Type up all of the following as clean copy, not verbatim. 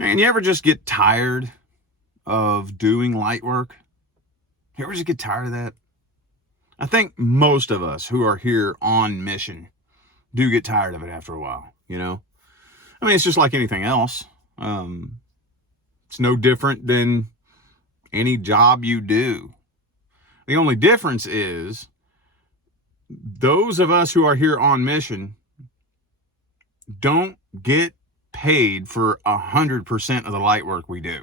Man, you ever just get tired of doing light work? You ever just get tired of that? I think most of us who are here on mission do get tired of it after a while, you know? I mean, it's just like anything else. It's no different than any job you do. The only difference is those of us who are here on mission don't get paid for 100% of the light work we do.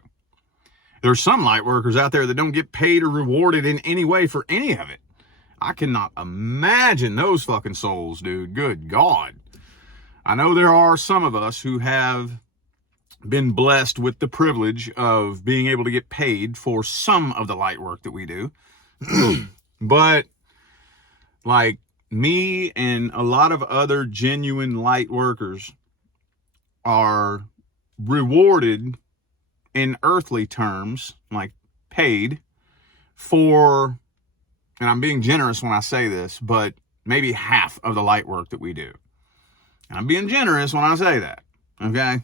There's some light workers out there that don't get paid or rewarded in any way for any of it. I cannot imagine those fucking souls, dude. Good God. I know there are some of us who have been blessed with the privilege of being able to get paid for some of the light work that we do. But like me and a lot of other genuine light workers are rewarded in earthly terms, like paid for, and I'm being generous when I say this, but maybe half of the light work that we do. And I'm being generous when I say that, okay?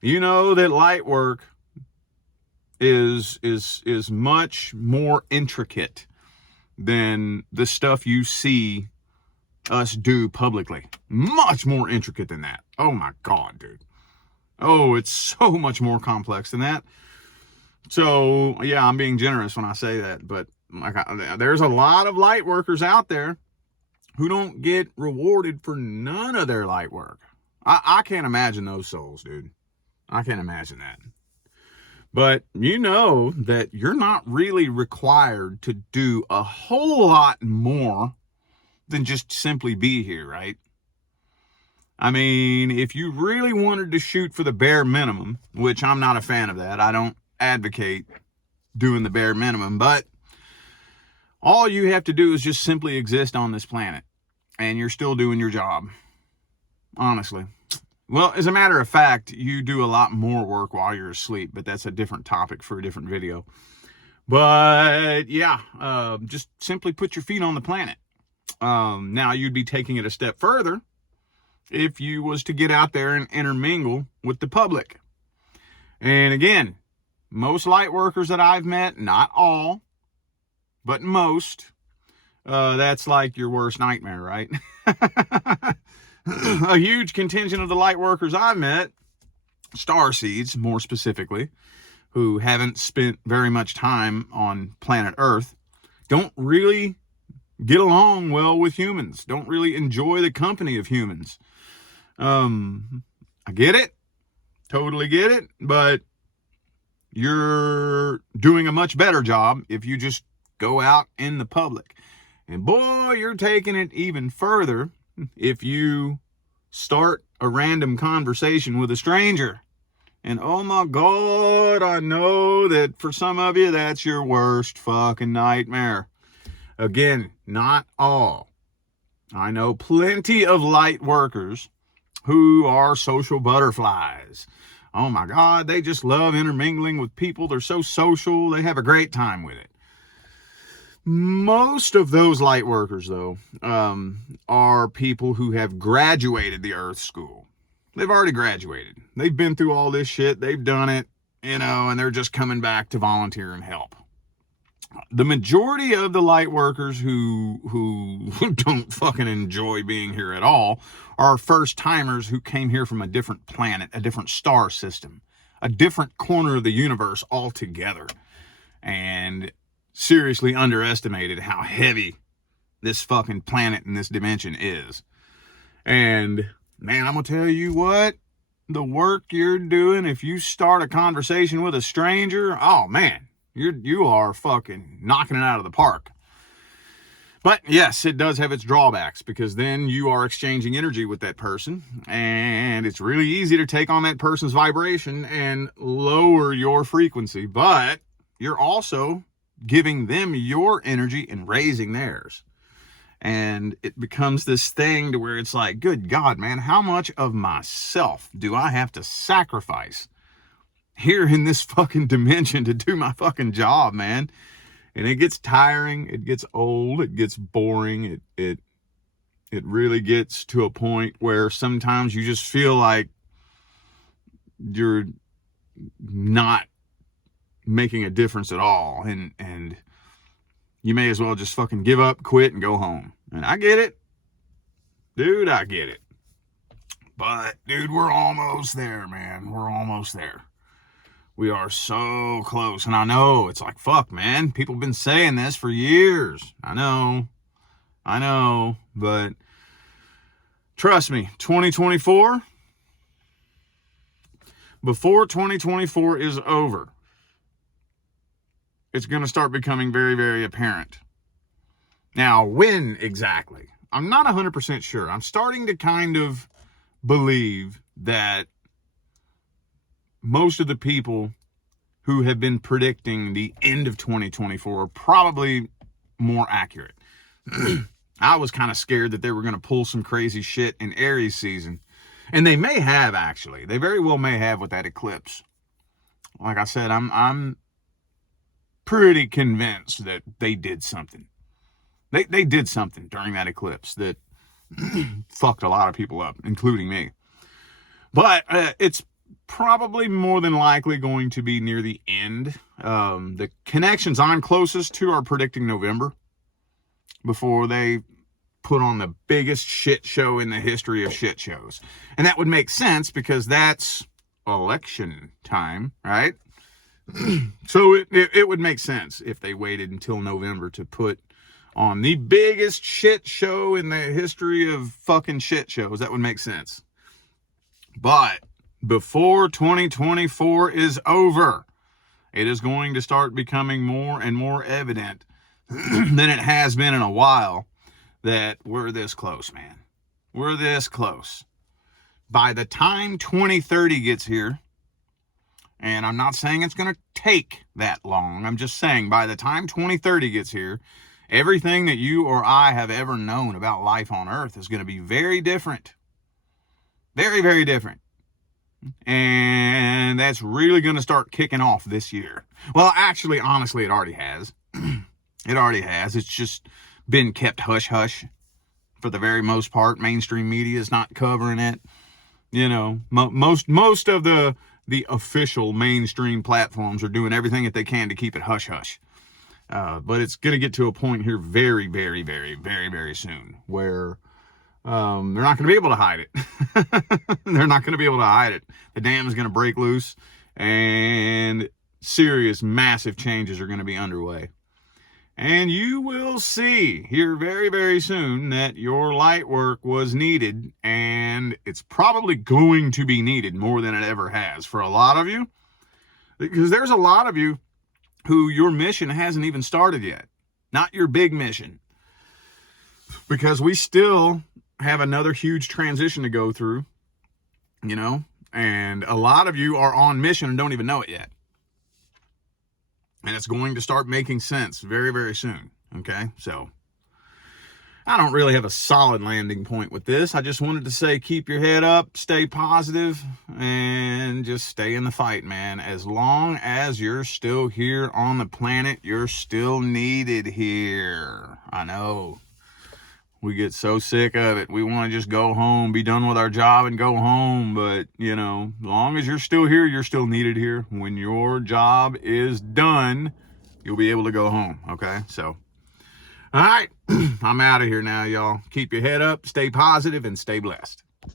You know that light work is much more intricate than the stuff you see us do publicly. Much more intricate than that. Oh my God, dude. Oh, it's so much more complex than that. So, yeah, I'm being generous when I say that, but there's a lot of light workers out there who don't get rewarded for none of their light work. I can't imagine those souls, dude. I can't imagine that. But you know that you're not really required to do a whole lot more than just simply be here, right? I mean, if you really wanted to shoot for the bare minimum, which I'm not a fan of that, I don't advocate doing the bare minimum, but all you have to do is just simply exist on this planet, and you're still doing your job, honestly. Well, as a matter of fact, you do a lot more work while you're asleep, but that's a different topic for a different video. But yeah, just simply put your feet on the planet. Now you'd be taking it a step further if you was to get out there and intermingle with the public. And again, most light workers that I've met, not all, but most, that's like your worst nightmare, right? A huge contingent of the light workers I've met, starseeds more specifically, who haven't spent very much time on planet Earth, don't really get along well with humans, don't really enjoy the company of humans. I get it, totally get it, but you're doing a much better job if you just go out in the public. And boy, you're taking it even further if you start a random conversation with a stranger. And oh my God, I know that for some of you, that's your worst fucking nightmare. Again, not all. I know plenty of light workers who are social butterflies. Oh my God, they just love intermingling with people. They're so social. They have a great time with it. Most of those light workers, though, are people who have graduated the Earth School. They've already graduated. They've been through all this shit. They've done it, and they're just coming back to volunteer and help. The majority of the light workers who don't fucking enjoy being here at all are first timers who came here from a different planet, a different star system, a different corner of the universe altogether, and seriously underestimated how heavy this fucking planet and this dimension is. And man, I'm gonna tell you what, the work you're doing, if you start a conversation with a stranger, oh man, you are fucking knocking it out of the park. But yes, it does have its drawbacks, because then you are exchanging energy with that person, and it's really easy to take on that person's vibration and lower your frequency, but you're also giving them your energy and raising theirs. And it becomes this thing to where it's like, good God, man, how much of myself do I have to sacrifice here in this fucking dimension to do my fucking job, man? And it gets tiring, it gets old, it gets boring, it really gets to a point where sometimes you just feel like you're not making a difference at all. And you may as well just fucking give up, quit, and go home. And I get it. Dude, I get it. But, dude, we're almost there, man. We're almost there. We are so close. And I know, it's like, fuck, man. People have been saying this for years. I know. But trust me, 2024, before 2024 is over, it's going to start becoming very, very apparent. Now, when exactly? I'm not 100% sure. I'm starting to kind of believe that most of the people who have been predicting the end of 2024 are probably more accurate. I was kind of scared that they were going to pull some crazy shit in Aries season. And they may have, actually. They very well may have with that eclipse. Like I said, I'm pretty convinced that they did something. They did something during that eclipse that fucked a lot of people up, including me. But it's probably more than likely going to be near the end. The connections I'm closest to are predicting November, before they put on the biggest shit show in the history of shit shows. And that would make sense because that's election time, right? So it would make sense if they waited until November to put on the biggest shit show in the history of fucking shit shows. That would make sense. But before 2024 is over, it is going to start becoming more and more evident than it has been in a while that we're this close, man. We're this close. By the time 2030 gets here, and I'm not saying it's going to take that long, I'm just saying by the time 2030 gets here, everything that you or I have ever known about life on Earth is going to be very different. Very, very different. And that's really going to start kicking off this year. Well, actually, honestly, it already has. It already has. It's just been kept hush-hush for the very most part. Mainstream media is not covering it. You know, most of the official mainstream platforms are doing everything that they can to keep it hush-hush. But it's going to get to a point here very, very, very, very, very soon where they're not going to be able to hide it. They're not going to be able to hide it. The dam is going to break loose, and serious, massive changes are going to be underway. And you will see here very, very soon that your light work was needed, and it's probably going to be needed more than it ever has for a lot of you. Because there's a lot of you who your mission hasn't even started yet. Not your big mission. Because we still have another huge transition to go through, you know, and a lot of you are on mission and don't even know it yet. And it's going to start making sense very, very soon. Okay, so I don't really have a solid landing point with this. I just wanted to say, keep your head up, stay positive, and just stay in the fight, man. As long as you're still here on the planet, you're still needed here. I know. We get so sick of it. We want to just go home, be done with our job and go home. But, you know, as long as you're still here, you're still needed here. When your job is done, you'll be able to go home. Okay? So, all right. I'm out of here now, y'all. Keep your head up, stay positive, and stay blessed.